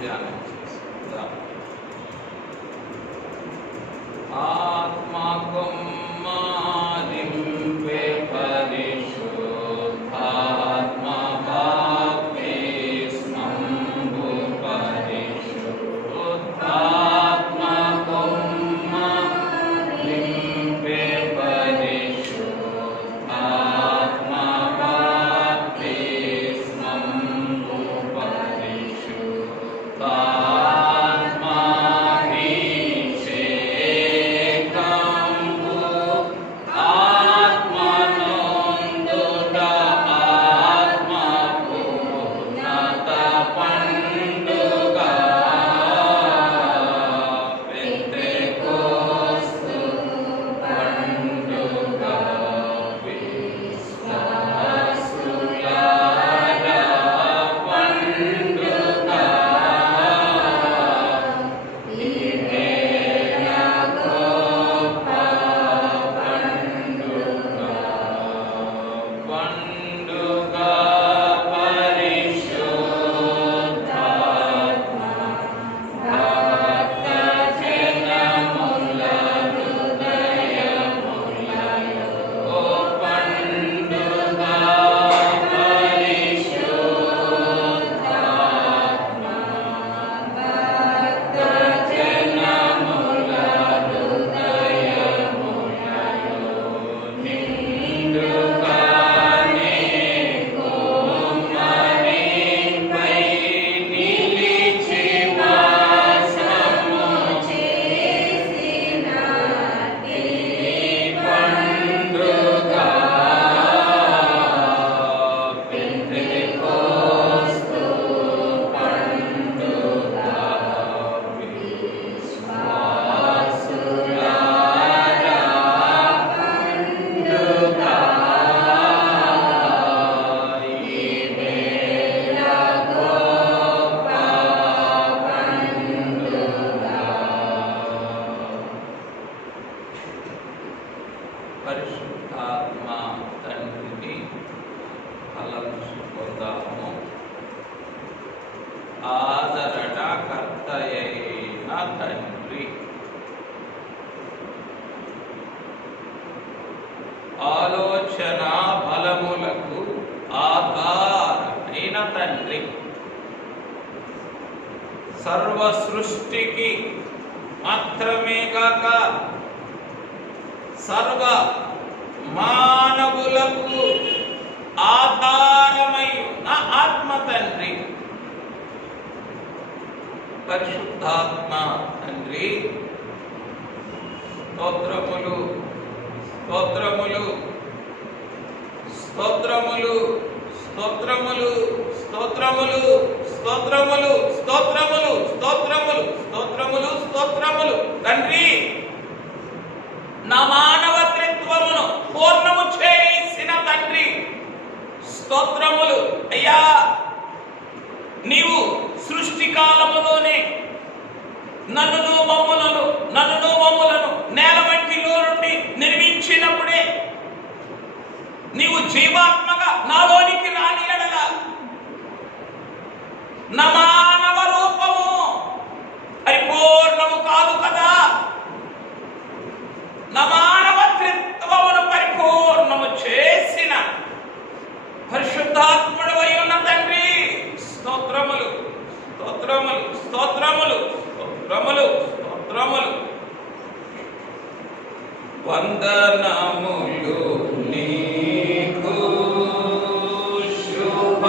ధ్యానం చేసుకుందాం. ఆత్మకుమారింపే పరిశుద్ధాత్మ బాప్తిస్మంబు పరిశుద్ధాత్మకుమారింపే పరిశుద్ధాత్మ బాప్తిస్మంబు పరిశుద్ధాత్మ తండ్రిని తలంచుకుందాము. ఆదరణకర్తయైన తండ్రి, ఆలోచన బలములకు ఆధారమైన తండ్రి, సర్వ సృష్టికి మాత్రమే కాక సర్వ మానవులకు ఆధారమై ఉన్న ఆత్మ తండ్రి, పరిశుద్ధాత్మ తండ్రి, స్తోత్రములు స్తోత్రములు స్తోత్రములు స్తోత్రములు స్తోత్రములు స్తోత్రములు స్తోత్రములు స్తోత్రములు స్తోత్రములు స్తోత్రములు తండ్రి, నా మానవ త్రిత్వమును పూర్ణము చేసిన తండ్రి, స్తోత్రములు. అయ్యా, నీవు సృష్టి కాలములోనే నన్ను మమ్ములను నేల మట్టిలో నుండి నిర్మించినప్పుడే నీవు జీవాత్మగా నాలోనికి రాని ఎడల నా మానవ రూపము పరిపూర్ణము కాదు కదా. నా మానవ త్రిత్వమును పరిపూర్ణము చేసిన పరిశుద్ధాత్ముడవై ఉన్న తండ్రి, స్తోత్రములు స్తోత్రములు స్తోత్రములు స్తోత్రములు స్తోత్రములు. వందనములు నీకు శుభ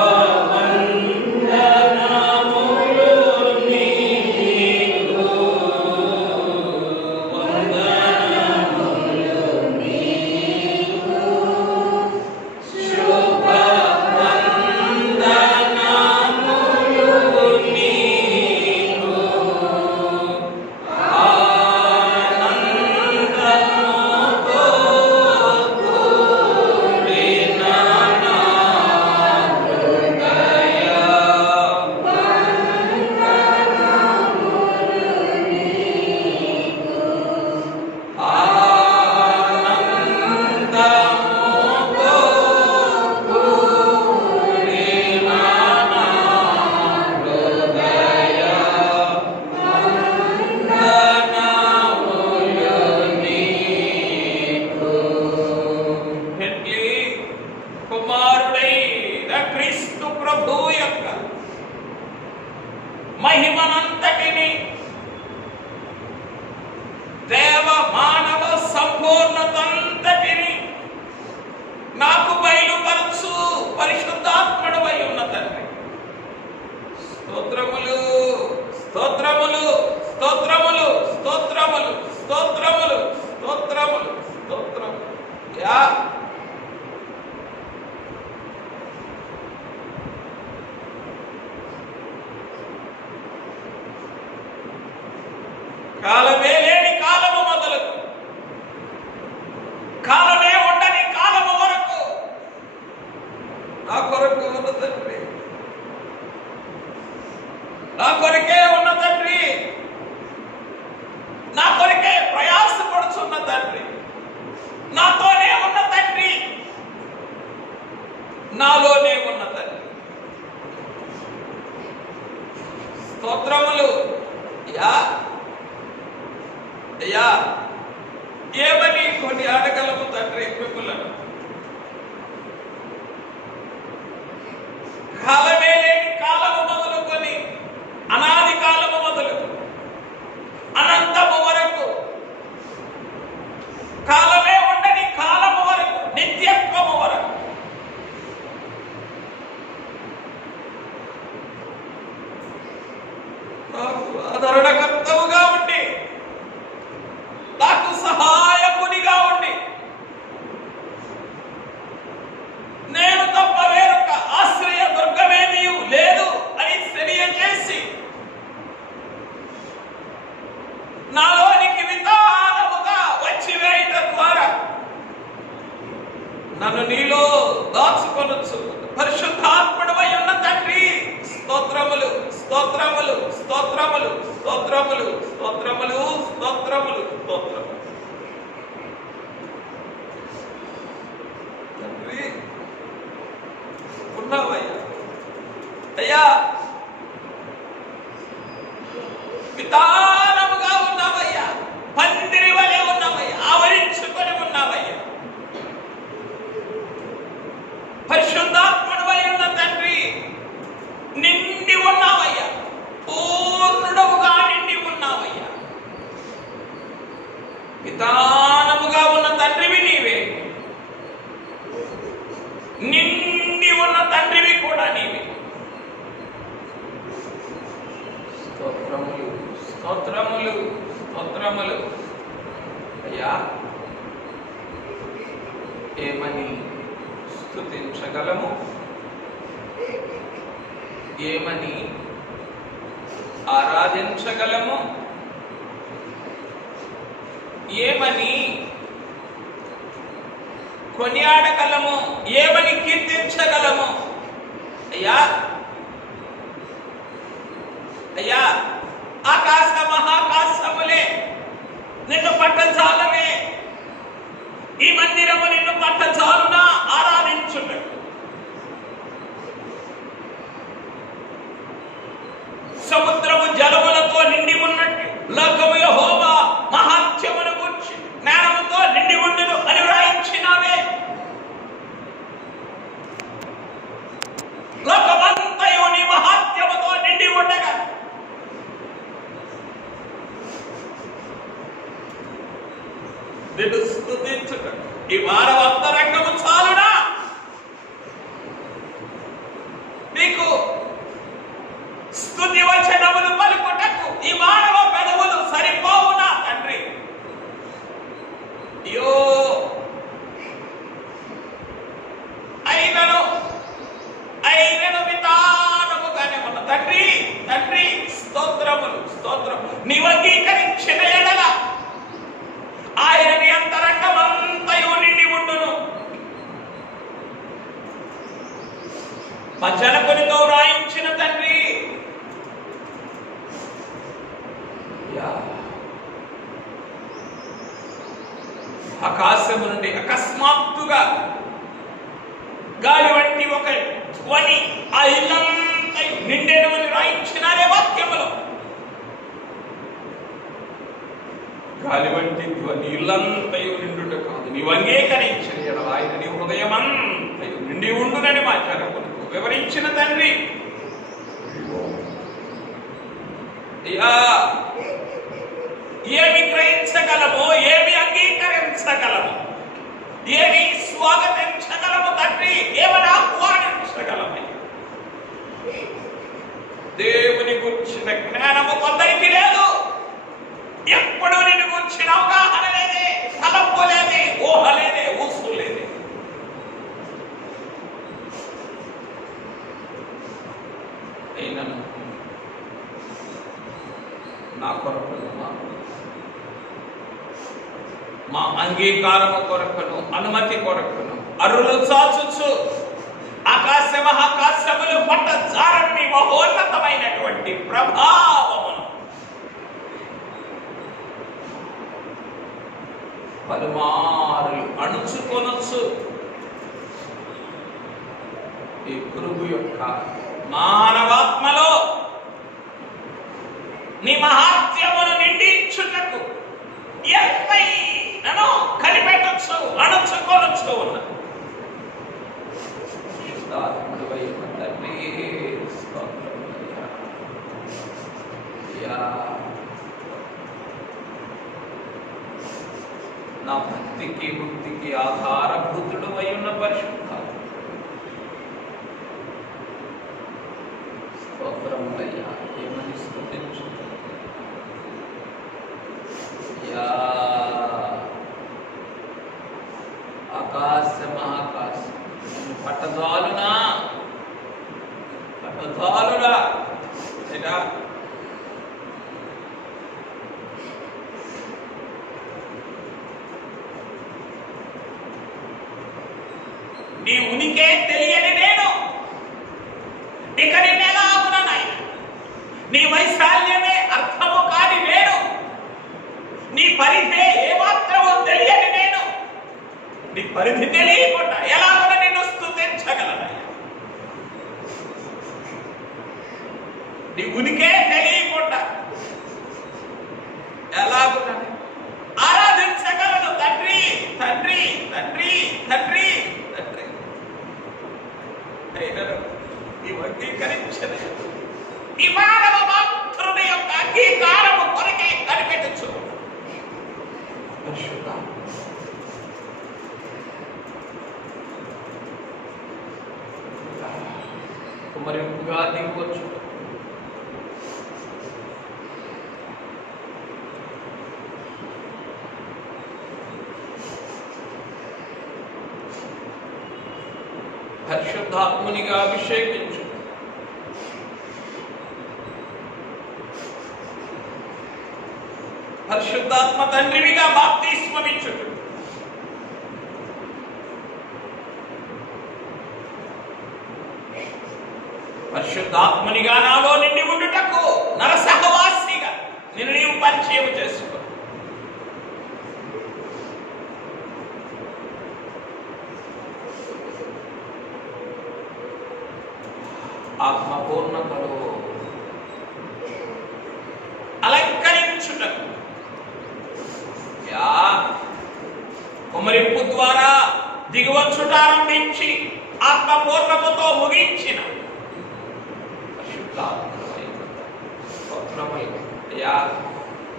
ఆనందముతో ప్రభు యొక్క మహిమనంతటిని, దేవ మానవ సంపూర్ణతంతటిని నాకు బయలుపరచు పరిశుద్ధాత్ముడవై ఉన్న తండ్రి. స్తోత్రములు, స్తోత్రములు, స్తోత్రములు, స్తోత్రములు, స్తోత్రములు, స్తోత్రములు, స్తోత్రములు. యా కాలమే లేని కాలము మొదలుకు, కాలమే ఉండని కాలము వరకు నా కొరకు ఉన్న తండ్రి, నా కొరకే ఉన్న తండ్రి, నా కొరకే ప్రయాసపడుచున్న తండ్రి, నాతోనే ఉన్న తండ్రి, నాలోనే ఉన్న తండ్రి. స్తోత్రములు. యా అయ్యా, ఏమని కొన్ని ఆడగలము తండ్రి మిమ్ములను? కాలమే లేని కాలము మొదలుకొని అనాది కాలము మొదలు అనంతము వరకు, కాలమే ఉండని కాలము వరకు, నిత్యత్వము వరకు నాకు ఆదరణకర్తవుగా ఉండి, నాకు సహాయకునిగా ఉండి, నేను తప్ప వేరొక ఆశ్రయ దుర్గమేమీ లేదు అని తెలియజేసి, నాలోనికి విధానముగా వచ్చి వేయటం ద్వారా నన్ను నీలో దాచుకొనొచ్చు పరిశుద్ధాత్ముడవై ఉన్న తండ్రి. స్తోత్రములు, స్తోత్రములు, స్తోత్రములు, స్తోత్రములు, స్తోత్రములు, స్తోత్రములు, స్తోత్రములు. తండ్రి ఉన్నావయ్యా, అయ్యా విధానముగా ఉన్నావయ్యా, పందిరి వలె ఉన్నావయ్యా, ఆవరించుకొని ఉన్నావయ్యా. పరిశుద్ధాత్ముడవై ఉన్న తండ్రి, నిండి ఉన్నావయ్యా, పూర్ణుడవుగా నిండి ఉన్నావయ్యా. విధానముగా ఉన్న తండ్రివి నీవే, నిండి ఉన్న తండ్రివి కూడా నీవే. స్తోత్రములు, స్తోత్రములు, స్తోత్రములు. అయ్యా, ఏమని స్తుతించగలము? ఏమని ఆరాధించగలము? ఏమని కొనియాడగలము? ఏమని కీర్తించగలము? అయ్యా, అయ్యా, ఆకాశ మహాకాశములే నిన్ను పట్టజాలమే, ఈ మందిరము నిన్ను పట్టజాలునా ఆరాధించుట. సముద్రము జలములతో నిండి ఉన్నట్టు లోకము యెహోవా మహాత్యమును గూర్చి జ్ఞానముతో నిండి ఉండును అని వ్రాయించినావే. లోకమంతయు నీ మహాత్యముతో నిండి ఉండగా నిన్ను స్తుతించుట ఈ మానవ అంతరంగము చాలునా? నీకు స్తుతి వచనములు పలుకుటకు ఈ మానవ పెదవులు సరిపోవునా తండ్రి? అయ్యో, అయినను విధానముగానే ఉన్న తండ్రి, తండ్రి స్తోత్రములు, స్తోత్రం. నీవు అంగీకరించిన ఎడల ఆయన నీ అంతరంగమంతయు నిండి ఉండును. మా జనకునితో వ్రాయించిన తండ్రి, ఆకాశము నుండి అకస్మాత్తుగా గాలి వంటి ఒక ధ్వని ఆ ఇల్లంతా నిండెను అని రాయించినారే వాక్యములో. గాలి వంటి ధ్వని ఇల్లంతయు నిండుట కాదు, నీవు అంగీకరించిన ఆయన నీ హృదయం అంతయు నిండి ఉండునని మా జనకునితో వివరించిన తండ్రి, అయ్యా ఏమి గ్రహించగలము, ఏమి అంగీకరించగలము, ఏమి స్వాగతించగలము తండ్రి, ఏమని ఆహ్వానించగలము? దేవుని గురించిన జ్ఞానము కొందరికి లేదు. ఎప్పుడు నిన్ను గురించిన అవగాహన లేదే, తలంపు లేదే, ఊహ లేదే, ఊసు లేదే. అయినను నా కొరకును, మా అంగీకారము కొరకును, అనుమతి కొరకును అరులు చాచుచు ఆకాశ మహాకాశములు పట్ట జారని మహోన్నతమైనటువంటి ప్రభావమును పలుమారులు అణుచుకొనొచ్చు ఈ పురుగు యొక్క మానవాత్మలో నీ మహాత్యమును నిండించుటకు ఎంతైనను కనిపెట్టొచ్చు, అణుచుకొనొచ్చు ఉన్న నా భక్తికి ముక్తికి ఆధారభూతుడు అయి ఉన్న పరిశుద్ధ స్తోత్రములయ్యా. ఏమని స్తుతించు ఆకాశ మహాకాశం పట్టజాలునా పట్టజాలురా నీ ఉనికే తెలియని నేను ఇక నిన్నెలాగునా నాయన, నీ వైశాల్యమే అర్థము కాని నేను, నీ పరిధే ఏమాత్రమో తెలియని నేను, నీ పరిధి తెలియకుండా ఎలాగో నిన్ను స్తుతించగలనయ్యా. నీ ఉనికే తెలియకుండా ఎలాగో ఆరాధించగలను తండ్రి, తండ్రి, తండ్రి, తండ్రి, తండ్రి. నీవు అంగీకరించలేదు. ఈ మానవ మాతృని యొక్క అంగీకారము కొరకే కనిపెట్టచ్చు. కుమరింపుగా దిగవచ్చు. పరిశుద్ధాత్మునిగా అభిషేకించు. పరిశుద్ధాత్మ తండ్రివిగా బాప్తిస్మమిచ్చు. పరిశుద్ధాత్మునిగా నాలో నిండి ఉండుటకు నరసహవాసిగా నిన్ను నీవు పరిచయం చేసుకో. ఆత్మపూర్ణతలో అలంకరించుటకు కుమరింపు ద్వారా దిగువచ్చుటారంభించి ఆత్మపూర్ణతతో ముగించిన అయ్యా,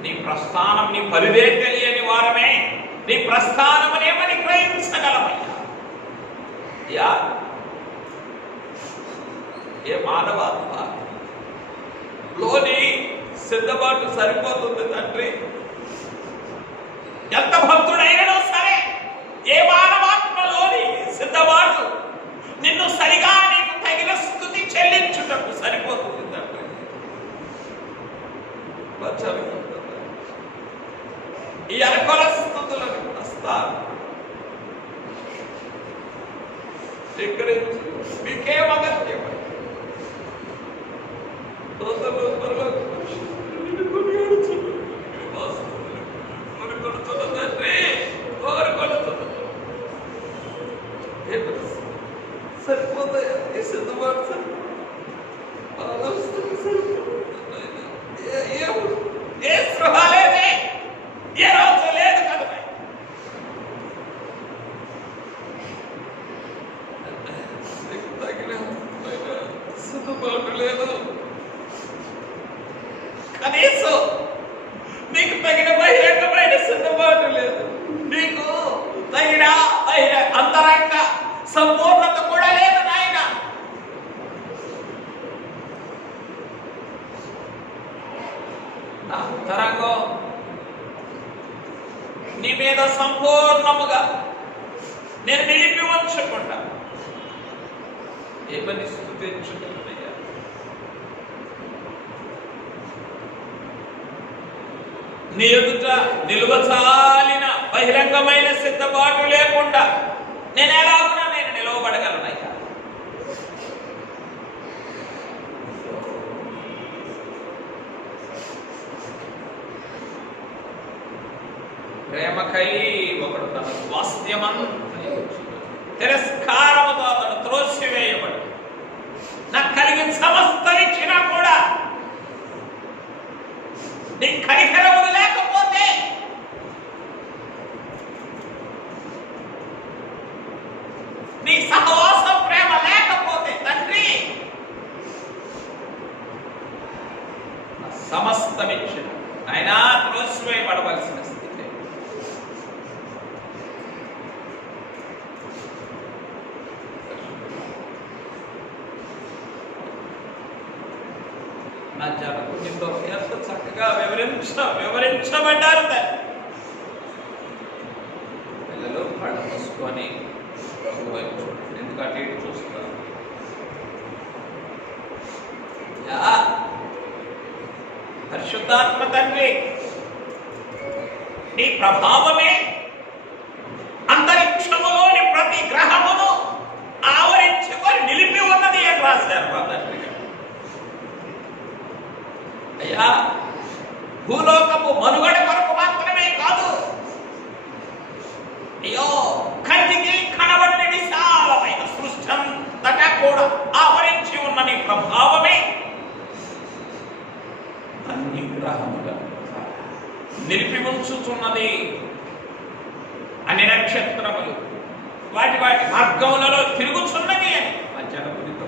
నీ ప్రస్థానం, నీ పరిదే తెలియని వారమే నీ ప్రస్థానమనేమని గ్రహించగలమయ్యా. ఏ మానవాత్మ లోని సిద్ధపాటు సరిపోతుంది తండ్రి. ఎంత భక్తుడైనను సరే ఏ మానవాత్మలోని సిద్ధపాటు నిన్ను సరిగా నీకు తగిన స్తుతి చెల్లించుటకు సరిపోతుంది తండ్రి. ఈ అరకొల స్థుతులను వస్తాను స్వీకరించు. మీకేం అగత్యం? సరిపోతాయా? సిద్ధపాటు ఏ స్పృహ లేదే, ఏ రోజు లేదు కదా. తగిన సిద్ధపాటు లేదు. కనీసం నీకు తగిన బహిరంగమైన సిద్ధపాటు లేదు. నీకు తగిన అంతరంగ సంపూర్ణత కూడా లేదు నాయన. నా అంతరంగం నీ మీద సంపూర్ణముగా నేను నిలిపి ఉంచకుండా ఏమని స్తుతించుకుంటున్నాయా? నీ ఎదుట నిలువచాలిన బహిరంగమైన సిద్ధపాటు లేకుండా నేను ఎలాగునా నేను నిలవబడగలనయ్యా. ప్రేమకై ఒకడు తన స్వాస్థ్యమంతా తిరస్కారముతో అతడు త్రోసివేయబడు. నాకు కలిగిన సమస్తం ఇచ్చినా కూడా నీ కనికరములు లేకపోతే నీ సహవాస ప్రేమ లేకపోతే తండ్రి సమస్తం ఇచ్చిన ఆయన త్రోసివేయబడవలసిన స్థితి. నా జనకునితో ఎంత చక్కగా వివరించబడ్డారు. పిల్లలు కళ్ళు మూసుకొని ఒకవైపు చూడండి, ఎందుకంటే ఇటు చూస్తున్నారు. పరిశుద్ధాత్మ తండ్రి నీ ప్రభావమే అంతరిక్షములోని ప్రతి గ్రహమును ఆవరించుకొని నిలిపి ఉన్నది అని రాశారు మా తండ్రి. అయ్యా, భూలోకపు మనుగడ కొరకు మాత్రమే కాదు, అయ్యో కంటికి కనబడిన విశాలమైన సృష్టి అంతటా కూడా ఆవరించి ఉన్న నీ ప్రభావమే అన్ని గ్రహములను నిలిపి ఉంచుతున్నది. అన్ని నక్షత్రములు వాటి వాటి మార్గములలో తిరుగుతున్నది అని మా జనకునితో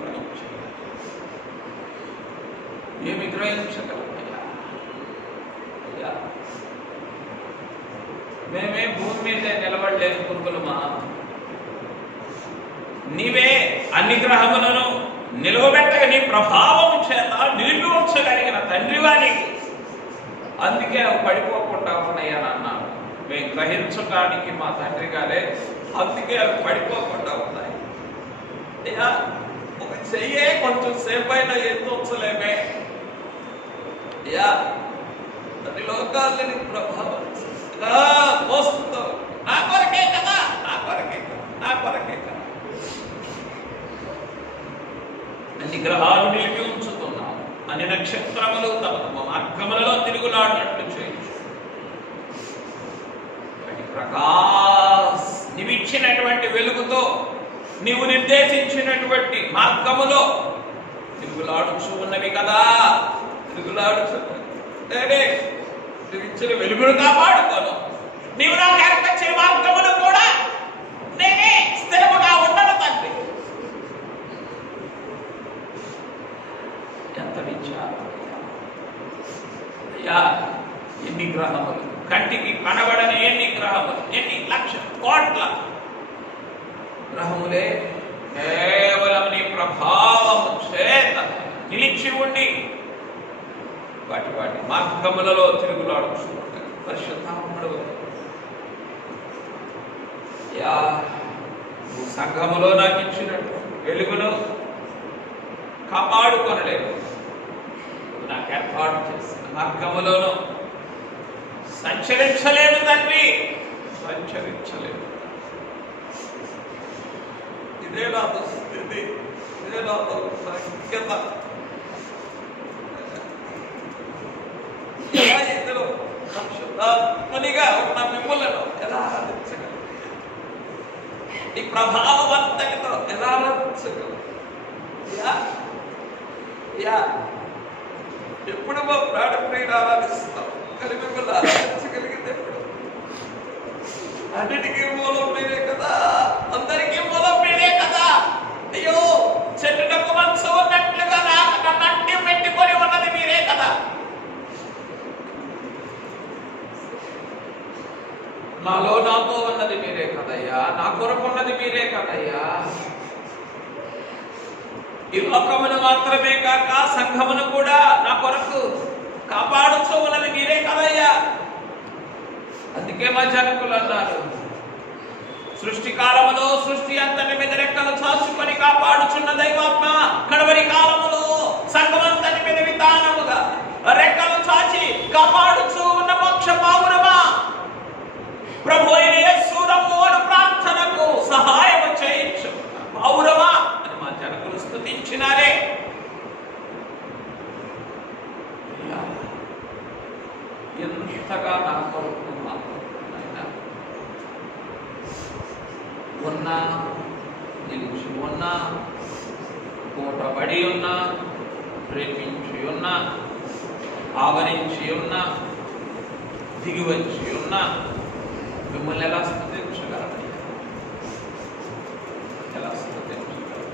ఏమి గ్రహించగలమయ్యా? అయ్యా, మేమే భూమి మీద నిలబడలేదు పురుగులమా. నీవే అన్ని గ్రహములను నిలవబెట్టగా నీ ప్రభావం చేత నిలిపి ఉంచగలిగిన తండ్రివానికి, అందుకే అవి పడిపోకుండా ఉన్నాయని అన్నాను. మేము గ్రహించడానికి మా తండ్రి గారే, అందుకే అవి పడిపోకుండా ఉన్నాయి. అయ్యా, ఒక చెయ్యే కొంచెం సేపు అయినా ఎత్తొచ్చలేమే. అయ్యా, అది లోకాలని ప్రభావం మోస్తుందో నా కొరకే కదా, నా కొరకే కదా, నా కొరకే కదా. అన్ని గ్రహాలు నిలిపి ఉంచుతున్నాం, అన్ని నక్షత్రములు తమ తమ మార్గములలో తిరుగులాడినట్టు చేయొచ్చు. నీవిచ్చినటువంటి వెలుగుతో నీవు నిర్దేశించినటువంటి మార్గములో తిరుగులాడుచు ఉన్నవి కదా. తిరుగులాడుచు నువ్వు ఇచ్చిన వెలుగును కాపాడుకోను. నీవు నాకు ఏర్పరిచిన మార్గమును కూడా నేనే స్థిరముగా ఉండను తండ్రి. ఎంత విచారం అయ్యా! ఎన్ని గ్రహములు, కంటికి కనబడని ఎన్ని గ్రహములు, ఎన్ని లక్షల కోట్ల గ్రహములే కేవలం నీ ప్రభావము చేత నిలిచి ఉండి వాటి వాటి మార్గములలో తిరుగులాడుచుంటాయి. పరిశుద్ధాత్ముడు సంఘములో నాకు ఇచ్చినట్టు వెలుగును కాపాడుకొనలేదు. నాకు ఏర్పాటు చేసిన మార్గములోను సంచరించలేదు తండ్రి, సంచరించలేదు. ఇదే నా దుస్థితి, ఇదే నా సంఖ్యత. ఎలా ఇందులో పరిశుద్ధాత్మనిగా ఉన్న మిమ్మలను ఎలా ఆరాధించగలరు? నీ ప్రభావవంతంతో ఎలా ఆరాధించగలరు? ఎప్పుడు మా ప్రాణ ప్రియుడు ఆరాధిస్తాం, కానీ మిమ్మల్ని ఆరాధించగలిగింది ఎప్పుడు? అన్నిటికీ మూలం మీరే కదా, అందరికీ మూలం మీరే కదా. అయ్యో, చెట్టుకు మనసు ఉన్నట్లుగా నాకు ఉన్నది మీరే కదయ్యా, నా కొరకున్నది మీరే కదయ్యా. ఈ లోకమును మాత్రమే కాక సంఘమును కూడా నా కొరకు కాపాడుతూ ఉన్నది మీరే కదయ్యా. అందుకే మా జనకులు అన్నారు, సృష్టి కాలములో సృష్టి అంతటి మీద రెక్కలు చాచుకొని కాపాడుచున్న దైవాత్మ కడవరి కాలములో సంఘమంతటి మీద విధానముగా రెక్కలు చాచి కాపాడుచూ ఉన్న మోక్ష పావురమా, ప్రభు అయిన యేసు రమ్మోను ప్రార్థనకు సహాయం చేయించు పావురమా అని మా జనకులు స్తుతించినారే. ఎంతగా నా కొరకు ఉన్నా, నిలిచి ఉన్నా, కోటబడి ఉన్నా, ప్రేమించి ఉన్నా, ఆవరించి ఉన్నా, దిగివచ్చి ఉన్నా, మిమ్మల్ని ఎలా స్తుతించగలరు? ఎలా స్తుతించగలరు?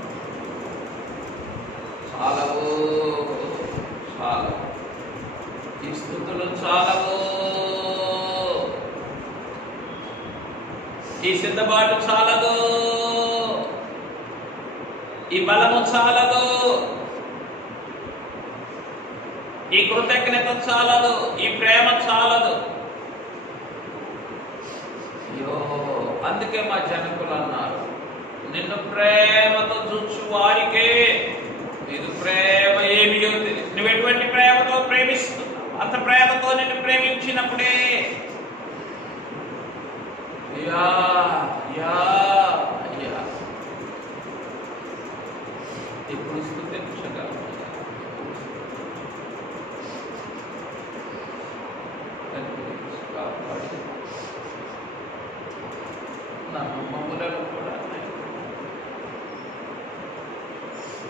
చాలవు, చాలవు, ఈ స్తుతులు చాలవు, ఈ సిద్ధపాటు చాలదు, ఈ బలము చాలదు, ఈ కృతజ్ఞత చాలదు, ఈ ప్రేమ చాలదు. అయ్యో, అందుకే మా జనకులు అన్నారు, నిన్ను ప్రేమతో చూచు వారికే నీకు ప్రేమ ఏమియో తెలియదు. నువ్వు ఎటువంటి ప్రేమతో ప్రేమిస్తున్నావు, అంత ప్రేమతో నిన్ను ప్రేమించినప్పుడే అయ్యా అయ్యా అయ్యా ఇప్పుడు స్తుతించగలము. నా మమ్ములను కూడా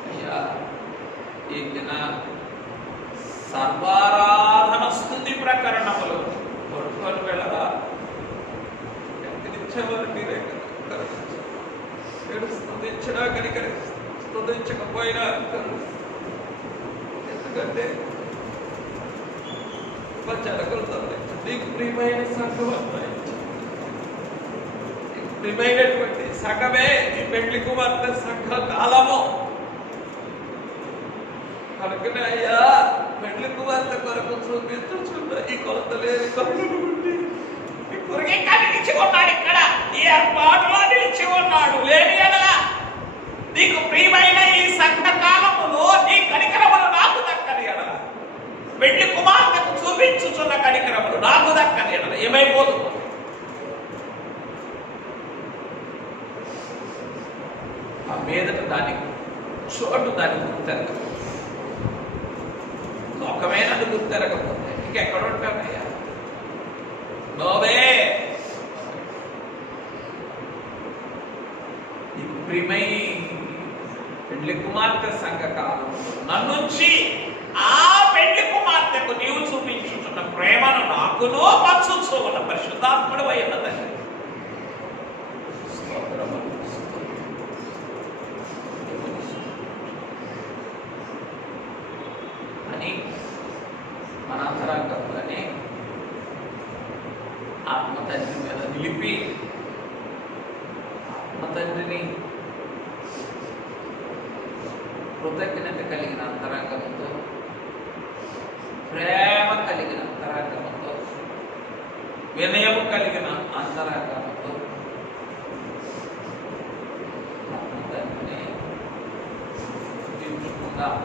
అయ్యా ఈ దిన సర్వారాధన స్తుతి ప్రకరణములు కొడుకొని వెళ్ళరా, మీరే స్తుతించినా కనికరి, స్తుతించకపోయినా ఎందుకంటే మా జనకులతో నీకు ప్రియమైన సంఘం అన్వయించు, ప్రియమైనటువంటి సంఘమే ఈ పెళ్లి కుమార్తె సంఘ కాలము. కనుకనే అయ్యా పెళ్లి కుమార్తె కొరకు చూపించుచున్న ఈ కొలత లేని కన్నులు కొరకే నిలిచి ఉన్నాడు, ఇక్కడ ఈ ఏర్పాటులో నిలిచి ఉన్నాడు. లేని ఎడలా నీకు ప్రియమైన ఈ సంఘ కాలములో నీ కనికరములు నాకు దక్కని ఎడల, పెళ్లి కుమార్తెకు చూపించుచున్న కనికరములు నాకు దక్కని ఎడల ఏమైపోతుంది? ఆ మీదట దానికి చోటు దాన్ని గుర్తెరగదు. లోకమే నన్ను గుర్తెరగకపోతే ఇంకెక్కడ ఉంటానయ్యా? నోవే. ప్రియమై పెళ్లి కుమార్తె సంఘ కాలం నన్నుంచి ఆ పెళ్లి కుమార్తెకు నీవు చూపించుతున్న ప్రేమను నాకునో పంచుచూ ఉన్న పరిశుద్ధాత్ముడు అయిన తండ్రి అని మన అంతరంగంలోనే ఆత్మ తండ్రి మీద నిలిపి ఆత్మ తండ్రిని కృతజ్ఞత కలిగిన అంతరంగంతో, ప్రేమ కలిగిన అంతరంగంతో, వినయము కలిగిన అంతరంగంతో ఆత్మ తండ్రిని స్తుతించుకుందాం.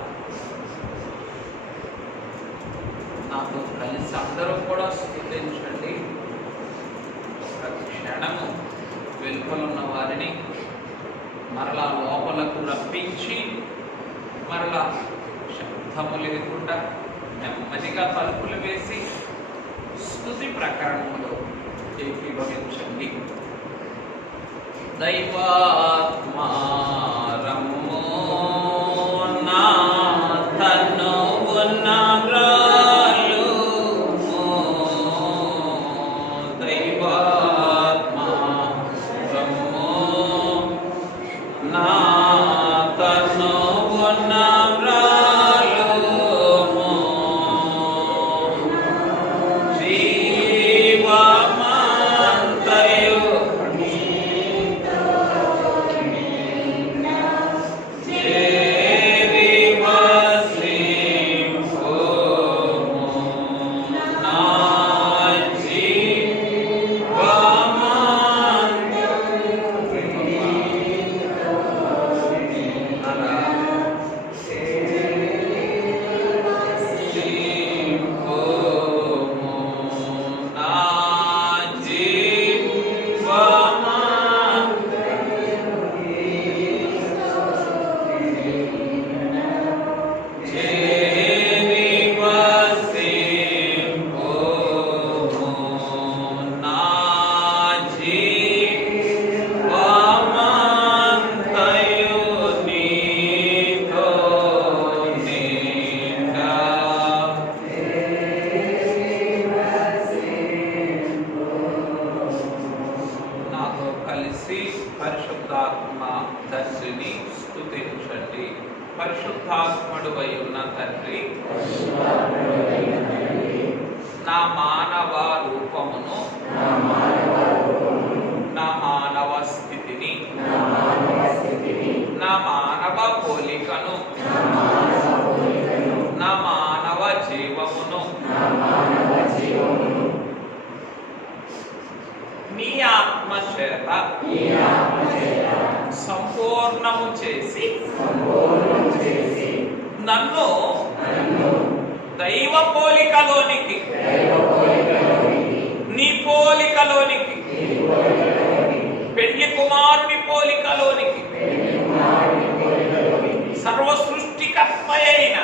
నాతో కలిసి అందరూ కూడా స్తుతించండి. ప్రతి క్షణము వెలుపలున్న వారిని మరలా లోపలకు రప్పించి మరలా శబ్దము లేకుండా నెమ్మదిగా తలుపులు వేసి స్తుతి ప్రకరణములో ఏకీభవించండి. దైవాత్మా రమ్మో నా తనువు నమ్రాలు, దైవాత్మా రమ్మో నా తనువు నమ్రాలు, జీవమంతయు పరిశుద్ధాత్ముడువై ఉన్న తండ్రి, నా మానవ రూపమును, నా మానవ స్థితిని, నా మానవ పోలికను, నా మానవ జీవమును నీ ఆత్మ చేత సంపూర్ణము చేసి నన్ను దైవ పోలికలోనికి, నీ పోలికలోనికి, పెళ్లి కుమారుని పోలికలోనికి, సర్వ సృష్టికర్త అయిన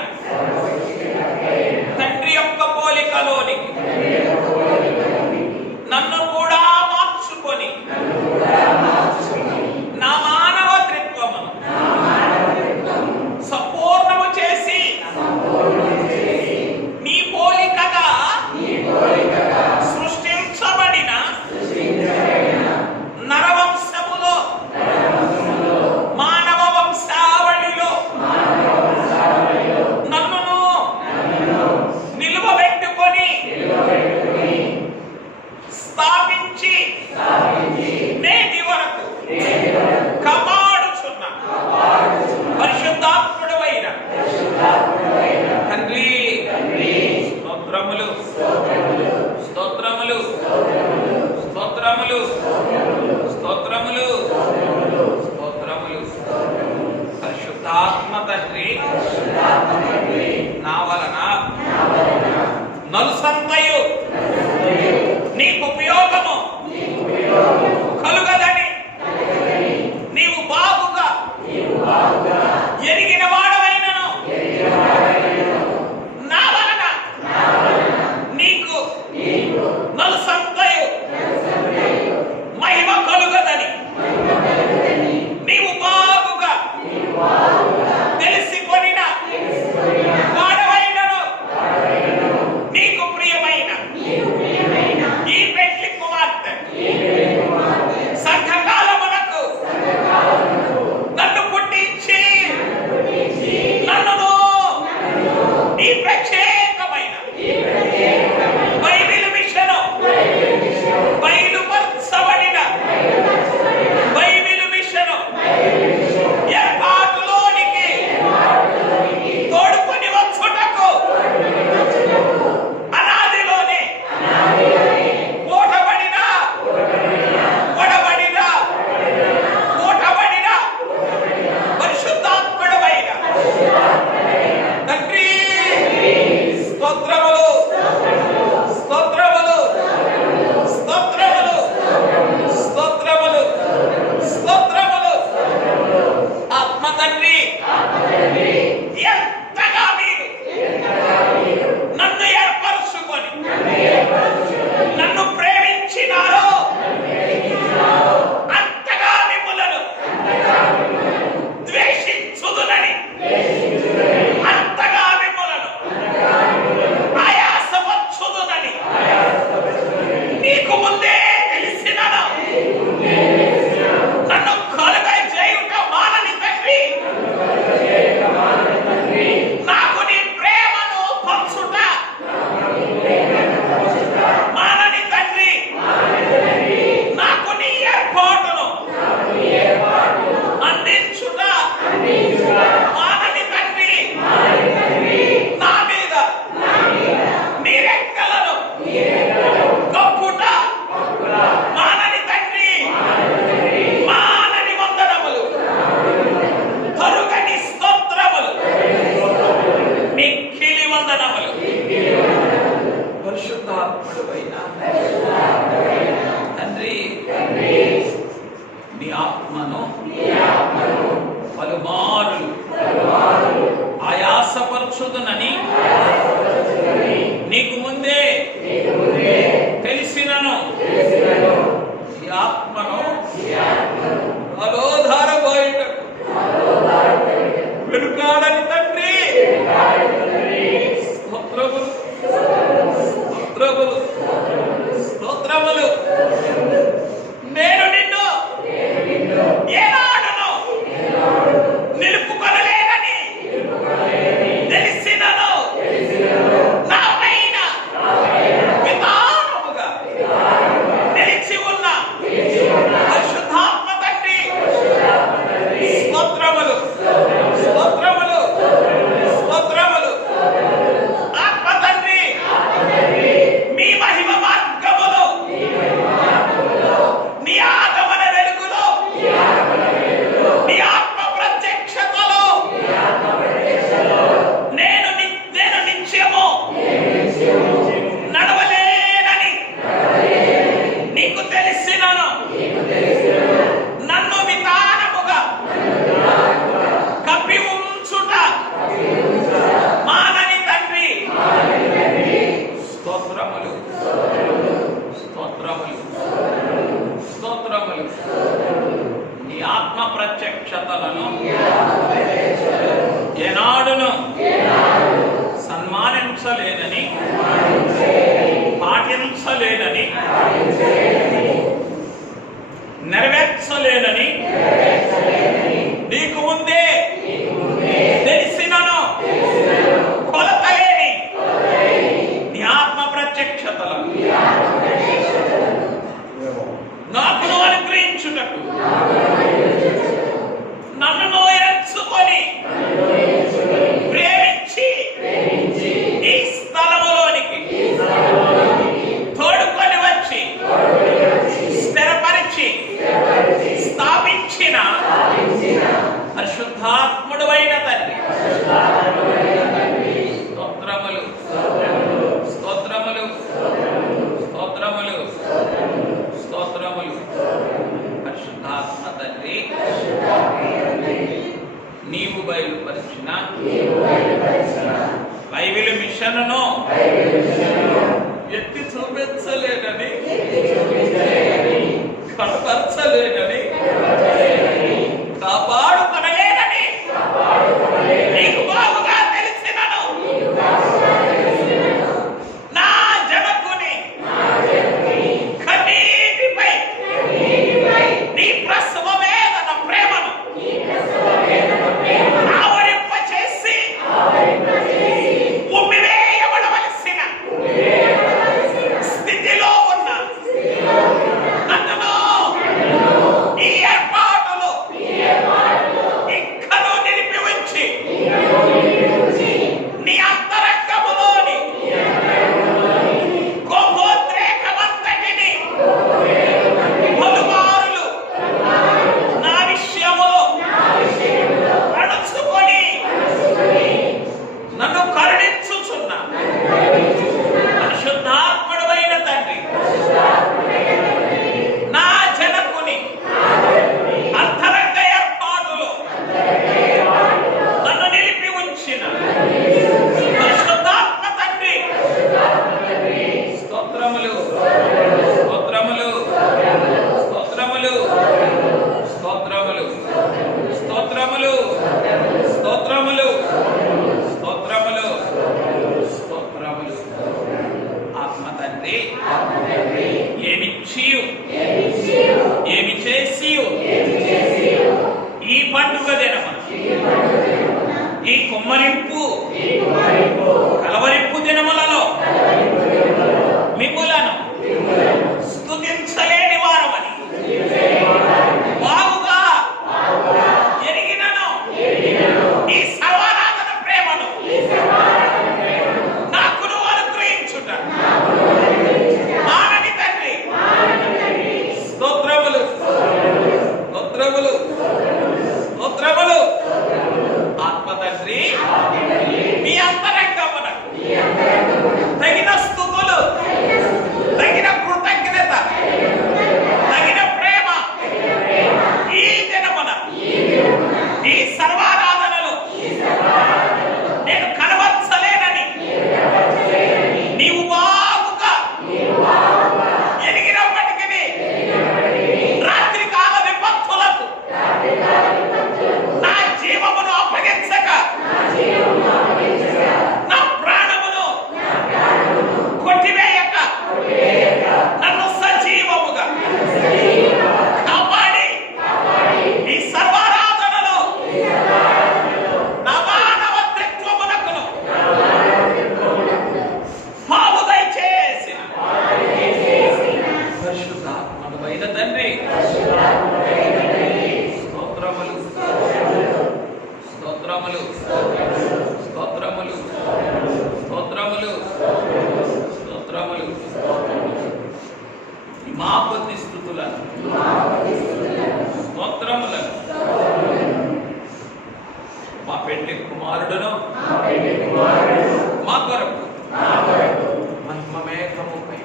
తండ్రి యొక్క పోలికలోనికి నన్ను కూడా మార్చుకొని నా మానవ త్రిత్వమును సంపూర్ణము చేసి నీ పోలికగా సృష్టించబడిన నరవంశములో, మానవ వంశావళిలో నన్ను నిలువబెట్టుకొని స్థాపించి నేటి వరకు కాపాడుచున్న పరిశుద్ధాత్ముడవైన తండ్రి, స్తోత్రములు, స్తోత్రములు, స్తోత్రములు, స్తోత్రములు, స్తోత్రములు. పరిశుద్ధాత్మ తండ్రి, నా వలన నలుసంతయు నీకు ఉపయోగము కలుగదని నీవు బాగుగా ఎరిగిన వాడవైనను నా వలన నీకు నలుసంతయు మహిమ కలుగదని నీవు బాగుగా తెలిసికొనిన వాడవైనను నీకు ప్రియమైన ఈ పెళ్లి కుమార్తె సంఘకాలమునకు నన్ను పుట్టించి నన్ను ఈ ప్రత్యేకమైన బైబిల్ మిషను బయలుపరచబడిన బైబిల్ మిషను ఏర్పాటులోనికి తోడుకొని వచ్చుటకు అనాదిలోనే ఓటబడిన పరిశుద్ధాత్ముడవైన తండ్రి, స్తోత్రములు, స్తోత్రములు, స్తోత్రములు, స్తోత్రములు, స్తోత్రములు. ఆత్మ తండ్రి, ఎంతగా మీరు నన్ను ఏర్పరచుకొని నన్ను ప్రేమించినారో అంతగా మిమ్ములను ద్వేషించుదునని, అంతగా మిమ్ములను ఆయాసపరచుదునని నీకు ముందే తెలిసినను. నన్ను కలుగ చేయుట మానని తండ్రి, నాకు నీ ప్రేమను పంచుట మానని తండ్రి, నాకు నీ ఏర్పాటును అందించుట మానని తండ్రి, నా మీద నీ రెక్కలను కప్పుట మానని తండ్రి, మానని వందనములు, తరుగని స్తోత్రములు, మిక్కిలి వందనములు. పరిశుద్ధాత్ముడవైన తండ్రి, నీ ఆత్మను పలుమార్లు ఆయాసపరచుదునని నీకు ముందే తెలిసినను. ఈ ఆత్మను అలోధారబోయుటకు వెనుకాడని తండ్రి, స్తోత్రములు, స్తోత్రములు, స్తోత్రములు. నేను నిన్ను ఏనాడును నిలుపుకొనలేనని బయలుపరిచిన బైబిల్ మిషన్ను ఎత్తి చూపించలేనని, కనపరచలేనని, కాపాడుకొనలేనని నీకు బాగుగా తెలిసినను. నా జనకుని కన్నీటిపై నీ ప్రసవ వేదన ప్రేమను ఆవరింపచేసి ఉమ్మివేయబడవలసిన స్థితిలో ఉన్న నన్ను ఈ ఏర్పాటులో ఇక్కడో నిలిపి ఉంచి నీ అంతరంగములోని కోపోద్రేకమంతటిని పలుమారులు నా విషయములో అణుచుకొని నన్ను కరుణించుచున్న పరిశుద్ధాత్ముడైన తండ్రి, నా జనకుని అంతరంగ ఏర్పాటులో నన్ను నిలిపి ఉంచిన పరిశుద్ధాత్మ తండ్రి, స్తోత్రములు, స్తోత్రములు, స్తోత్రములు, స్తోత్రములు, స్తోత్రములు, స్తోత్రములు, స్తోత్రములు, స్తోత్రములు. ఆత్మ తండ్రి ఏమిచ్చియు ఏమి చేసియు ఈ పండుగ దినమున ఈ కుమ్మరింపు కలవరింపు దినములలో మిమ్ములను స్తుతించలేని వారమని బాగుగా ఎరిగినను. ఈ సర్వారాధన ప్రేమను నాకు నువ్వు అనుగ్రహించుట మానని తండ్రి, స్తోత్రములు, స్తోత్రములు, స్తోత్రములు. ఆత్మ తండ్రి మీ అంతరంగమునకు తగిన స్తుతులు, తగిన కృతజ్ఞత, తగిన ప్రేమ ఈ దినమున ఈ సర్వారాధనలో నేను కనబరచలేనని నీవు బాగుగా ఎరిగినప్పటికీ రాత్రి కాల విపత్తులకు నా జీవమును అప్పగించక, నా ప్రాణమును కొట్టివేయక, నన్ను సజీవముగా కాపాడి ఈ సర్వారాధనలో నా మానవత్వమునకును పాలు దయచేసిన పరిశుద్ధాత్మడైన తండ్రి, స్తోత్రములు, స్తోత్రములు, స్తోత్రములు, స్తోత్రములు, స్తోత్రములు. మా కొద్ది స్తుతులను, స్తోత్రములను మా పెండ్లి కుమారుడును మా కొరకు మహిమమేఘముపై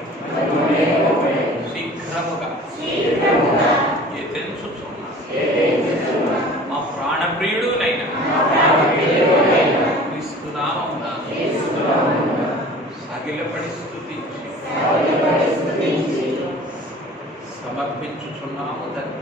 శీఘ్రముగా ఎత్తించుచున్న మా ప్రాణప్రియుడునైన క్రీస్తునామమున సాగిలపడి స్తుతించి సమర్పించుచున్నాము తండ్రి.